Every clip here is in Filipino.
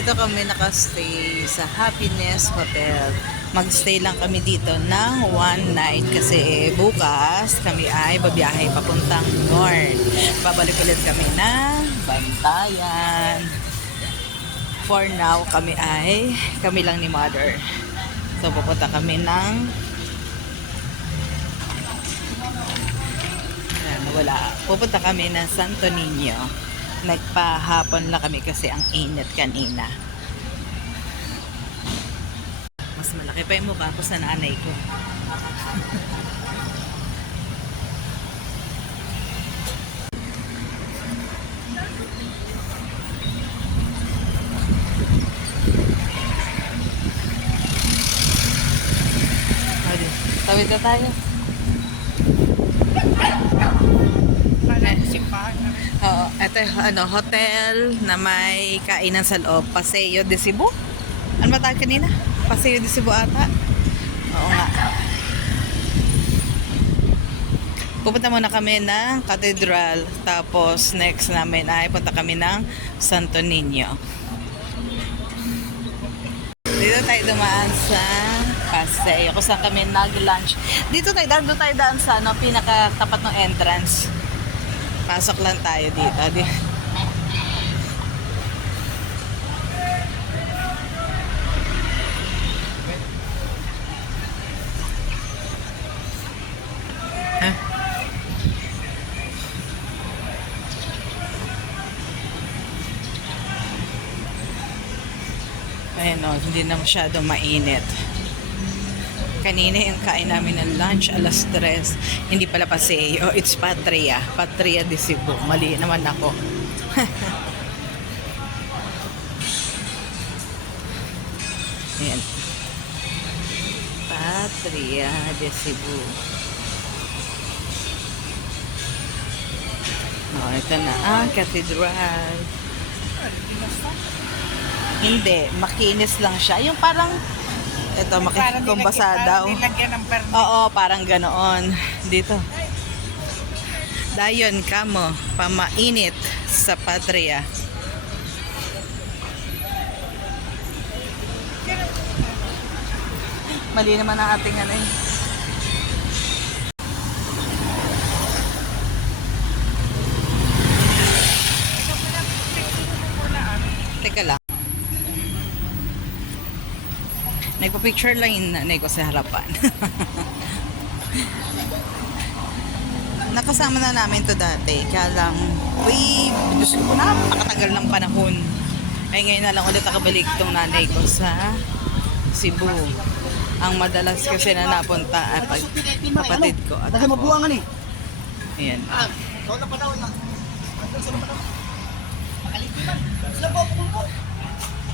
Dito kami nakastay sa Happiness Hotel. Magstay lang kami dito ng one night kasi bukas kami ay babiyahe papuntang north. Babalik ulit kami ng Bantayan. For now, kami lang ni Mother. So pupunta kami ng pupunta kami ng Santo Niño. Nagpahapon lang kami kasi ang init kanina. Mas malaki pa yung mukha ko sa nanay ko. Tawid na tayo. Oo, ito hotel na may kainan sa loob. Paseo de Cebu. Ano ba tawag kanina? Paseo de Cebu ata. Oo nga. Pupunta muna kami ng Cathedral. Tapos next namin ay punta kami ng Santo Niño. Dito tayo dumaan sa Paseo. Kung saan kami nag-lunch. Dito tayo daan sa pinakatapat ng entrance. Pasok lang tayo dito. Ayan o, hindi na masyadong mainit. Kanina yung kain namin ng lunch, alas 3. Hindi pala Paseo, it's Patria. Patria de Cebu. Mali naman ako. Ayan. Patria de Cebu. Oh, ito na ang cathedral. Hindi, makinis lang siya. Yung parang ito, makikumbasa daw. Oo, parang ganoon. Dito. Dayon kamo, pamainit sa Patria. Mali naman ang ating ano eh. Teka lang. Nagpa-picture lang yung nanay ko sa harapan. Nakasama na namin to dati. Kaya lang, Diyos ko, napakatagal ng panahon. Ay ngayon na lang ulit nakabalik tong nanay ko sa Cebu. Ang madalas kasi na napunta ay kapatid ko at ako. Ayan.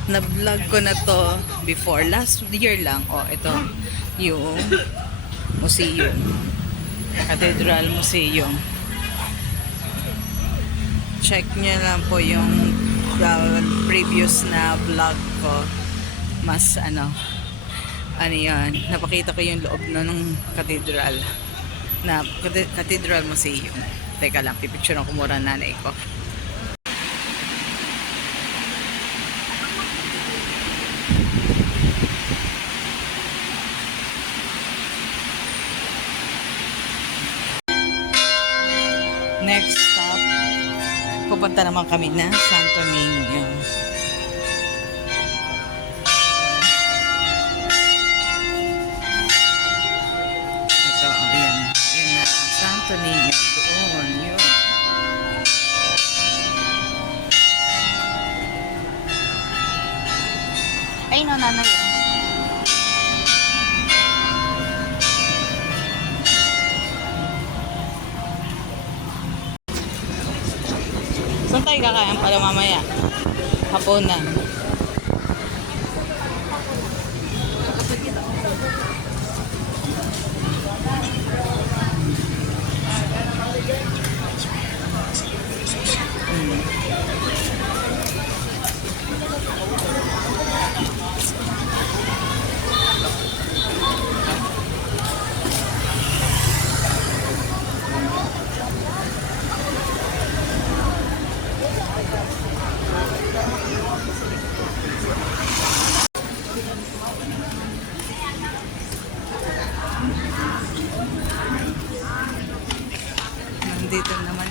Na-vlog ko na to before. Last year lang. Ito. Yung museum. Cathedral Museum. Check nyo lang po yung previous na vlog ko. Mas ano yan. Napakita ko yung loob ng cathedral. Cathedral Museum. Teka lang, pipicture ko muna nanay ko. Next stop, pupunta naman kami na Santo Niño. Ito, ayan. Ayan na, Santo Niño. Doon, yun. Ay, no, nanay. Saan tayo kakain pala mamaya? Hapunan.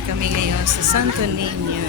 kami ngayon sa Santo Niño.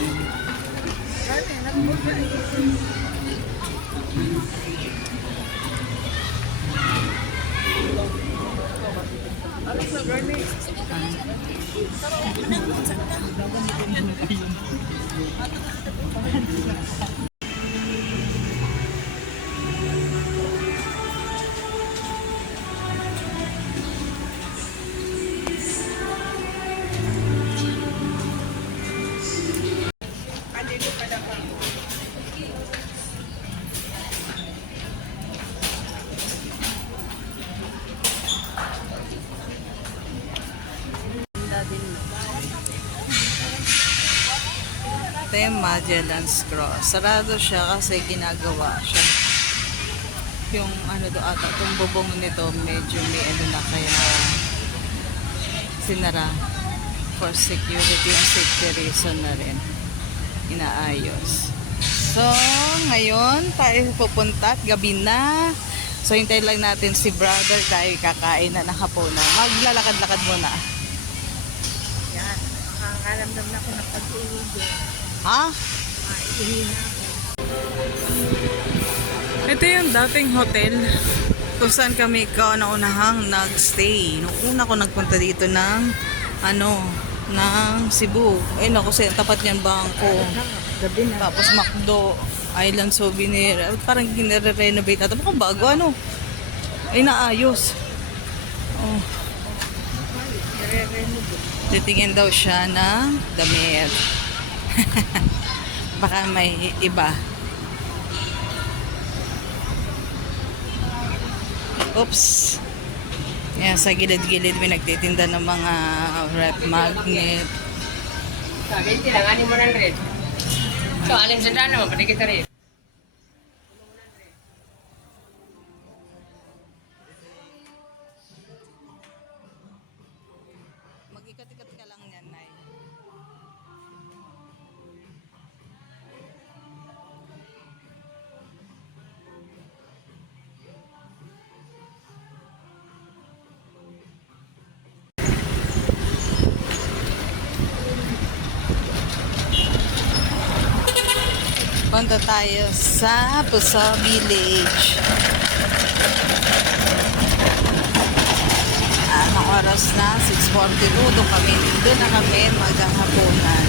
Ito yung Magellan's Cross. Sarado siya kasi ginagawa siya. Yung ano do ata, itong bubong nito medyo may ano na kaya sinara for security and safety reason na rin. Inaayos. So, ngayon tayo pupunta at gabi na. So, hintayin lang natin si brother tayo kakain na ng hapunan. Maglalakad-lakad muna. Yan. Nakakaramdam na ako ng pag-uwi. Ha? Ihi na ako. Ito yung dating hotel kung saan kami kauna-unahang nagstay. Nung una ko nagpunta dito ng ng Cebu. Ayun ako, tapat niyan bangko. Gabi na. Tapos Macdo, Island Souvenir. Parang ginare-renovate natin. Baka bago ano. Ay naayos. Oh. Titingin daw siya ng damit. Baka may iba. Oops. Yan, sa gilid-gilid may nagtitinda ng mga rep magnet. Sabi, tilanganin mo ng red. So, alim sa daan naman, pati kita rin. Mag-ikat-ikat ka lang yan, Nay. Punta tayo sa Puso Village. Anong oras na? 6:42. Doon na kami maghahaponan.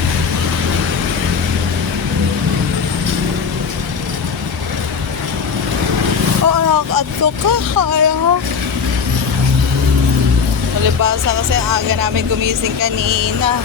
Oh, adto ka. Ayaw. Palibasa kasi aga namin gumising kanina.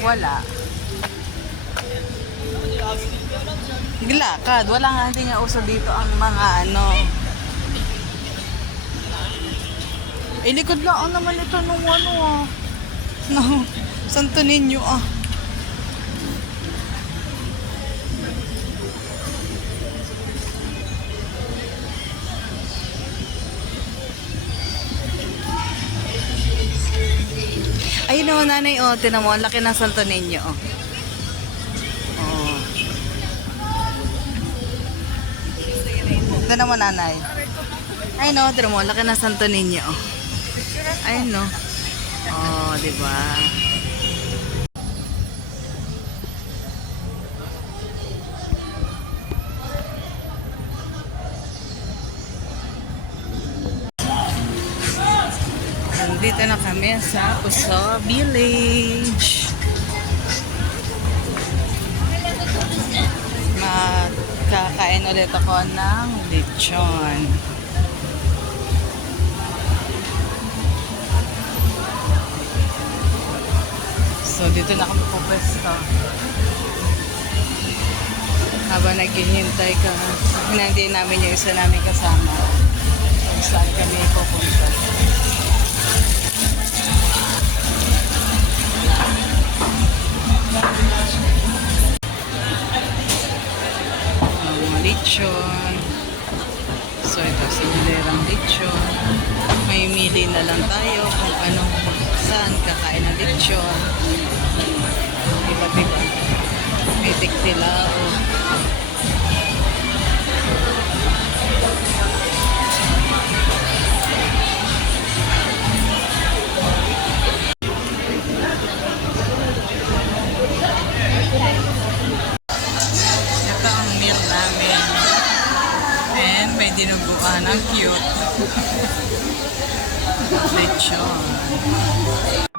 Wala. Glakad. Wala nga, hindi nga uso dito ang mga ano. Likod lang naman ito nung ano ah. No, Santo Niño ah. Ayun o, nanay, o, tinan mo, ang laki ng Santo Niño, o. Oh. Tinan mo, nanay. Ayun o, tinan mo, ang laki ng Santo Niño, o. Ayun o. Oh, diba? Dito na kami sa Puso Village. Magkakain ulit ako ng lechon. So, dito na kami pupwesto. Habang naghihintay ka, hinandiin namin yung isa namin kasama. Kung saan kami pupunta. Mga lechon. So, ito si Hilerang lechon. May mili na lang tayo kung anong saan kakain ng lechon. Iba't iba. May tiktilao. Ito ang meal namin. And may dinuguan. Ang cute. Lechon.